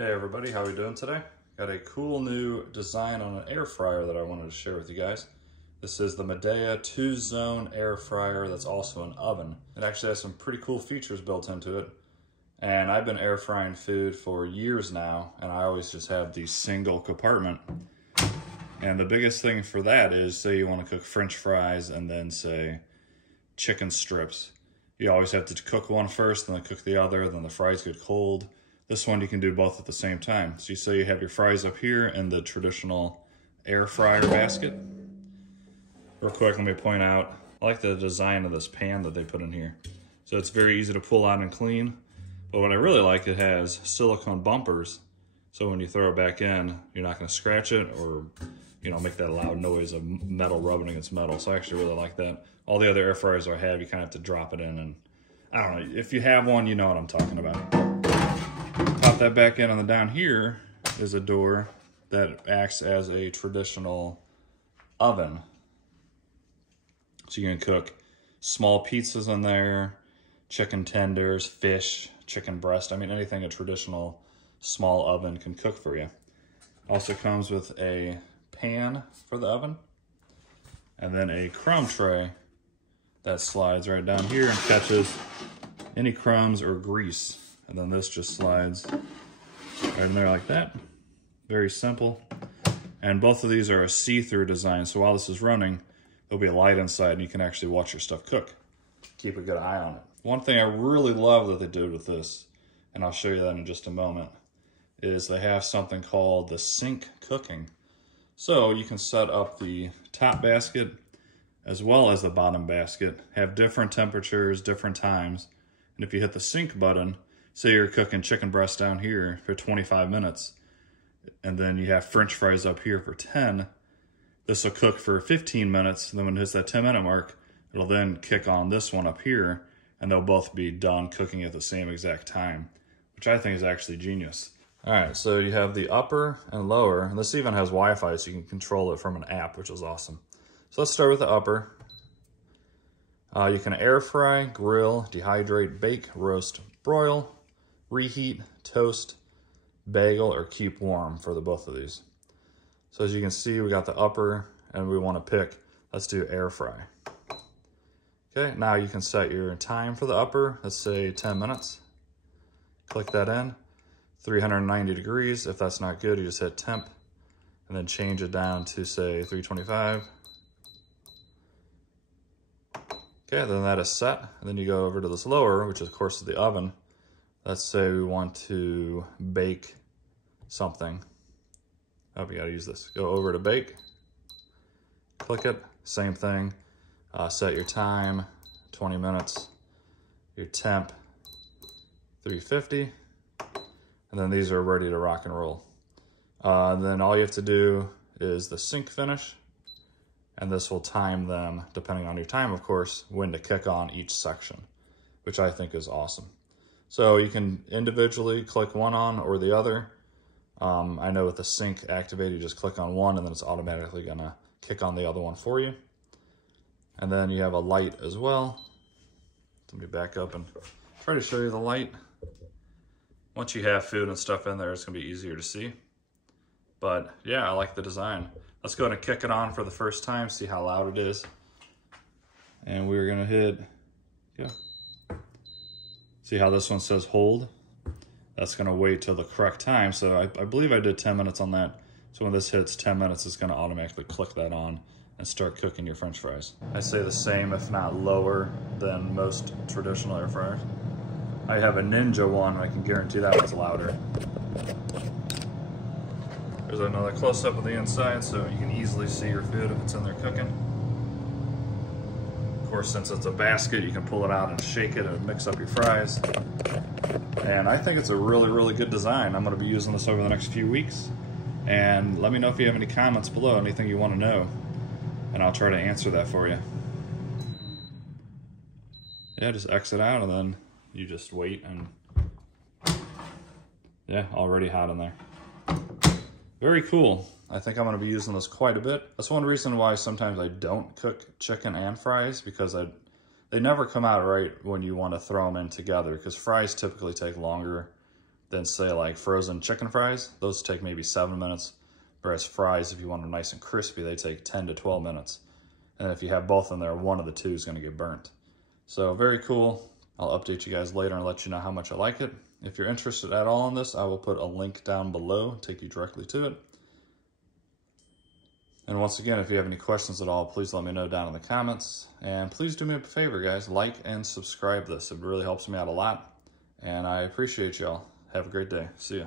Hey everybody, how are we doing today? Got a cool new design on an air fryer that I wanted to share with you guys. This is the Midea Dualzone Airfryer that's also an oven. It actually has some pretty cool features built into it. And I've been air frying food for years now, and I always just have the single compartment. And the biggest thing for that is, say you want to cook French fries and then say chicken strips. You always have to cook one first, then cook the other, then the fries get cold. This one you can do both at the same time. So you say you have your fries up here in the traditional air fryer basket. Real quick, let me point out, I like the design of this pan that they put in here. So it's very easy to pull out and clean. But what I really like, it has silicone bumpers. So when you throw it back in, you're not gonna scratch it or make that loud noise of metal rubbing against metal. So I actually really like that. All the other air fryers I have, you kind of have to drop it in, and I don't know, if you have one, you know what I'm talking about. Pop that back in, and then down here is a door that acts as a traditional oven. So you can cook small pizzas in there, chicken tenders, fish, chicken breast. I mean, anything a traditional small oven can cook for you. Also comes with a pan for the oven, and then a crumb tray that slides right down here and catches any crumbs or grease. And then this just slides right in there like that. Very simple. And both of these are a see-through design, so while this is running, there'll be a light inside and you can actually watch your stuff cook. Keep a good eye on it. One thing I really love that they did with this, and I'll show you that in just a moment, is they have something called the sink cooking. So you can set up the top basket as well as the bottom basket, have different temperatures, different times. And if you hit the sync button, say you're cooking chicken breast down here for 25 minutes, and then you have French fries up here for 10, this will cook for 15 minutes, and then when it hits that 10-minute mark, it'll then kick on this one up here, and they'll both be done cooking at the same exact time, which I think is actually genius. All right, so you have the upper and lower, and this even has Wi-Fi, so you can control it from an app, which is awesome. So let's start with the upper. You can air fry, grill, dehydrate, bake, roast, broil, reheat, toast, bagel, or keep warm for the both of these. So as you can see, we got the upper, and we want to pick, let's do air fry. Okay, now you can set your time for the upper, let's say 10 minutes. Click that in, 390 degrees. If that's not good, you just hit temp, and then change it down to say 325. Okay, then that is set, and then you go over to this lower, which of course is the oven. Let's say we want to bake something. Oh, we gotta use this. Go over to bake, click it, same thing. Set your time, 20 minutes, your temp, 350, and then these are ready to rock and roll. Then all you have to do is the sync finish, and this will time them, depending on your time, of course, when to kick on each section, which I think is awesome. So you can individually click one on or the other. I know with the sync activated, you just click on one and then it's automatically gonna kick on the other one for you. And then you have a light as well. Let me back up and try to show you the light. Once you have food and stuff in there, it's gonna be easier to see. But yeah, I like the design. Let's go ahead and kick it on for the first time, see how loud it is. And we're gonna hit, go. See how this one says hold? That's gonna wait till the correct time. So I believe I did 10 minutes on that. So when this hits 10 minutes, it's gonna automatically click that on and start cooking your French fries. I say the same, if not lower, than most traditional air fryers. I have a Ninja one, and I can guarantee that one's louder. There's another close-up of the inside, so you can easily see your food if it's in there cooking. Of course, since it's a basket, you can pull it out and shake it and mix up your fries. And I think it's a really, really good design. I'm gonna be using this over the next few weeks. And let me know if you have any comments below, anything you wanna know, and I'll try to answer that for you. Yeah, just exit out and then you just wait, and yeah, already hot in there. Very cool. I think I'm gonna be using this quite a bit. That's one reason why sometimes I don't cook chicken and fries, because they never come out right when you want to throw them in together, because fries typically take longer than say like frozen chicken fries. Those take maybe 7 minutes, whereas fries, if you want them nice and crispy, they take 10 to 12 minutes. And if you have both in there, one of the two is gonna get burnt. So very cool. I'll update you guys later and let you know how much I like it. If you're interested at all in this, I will put a link down below, take you directly to it. And once again, if you have any questions at all, please let me know down in the comments. And please do me a favor, guys, like and subscribe this. It really helps me out a lot. And I appreciate y'all. Have a great day. See ya.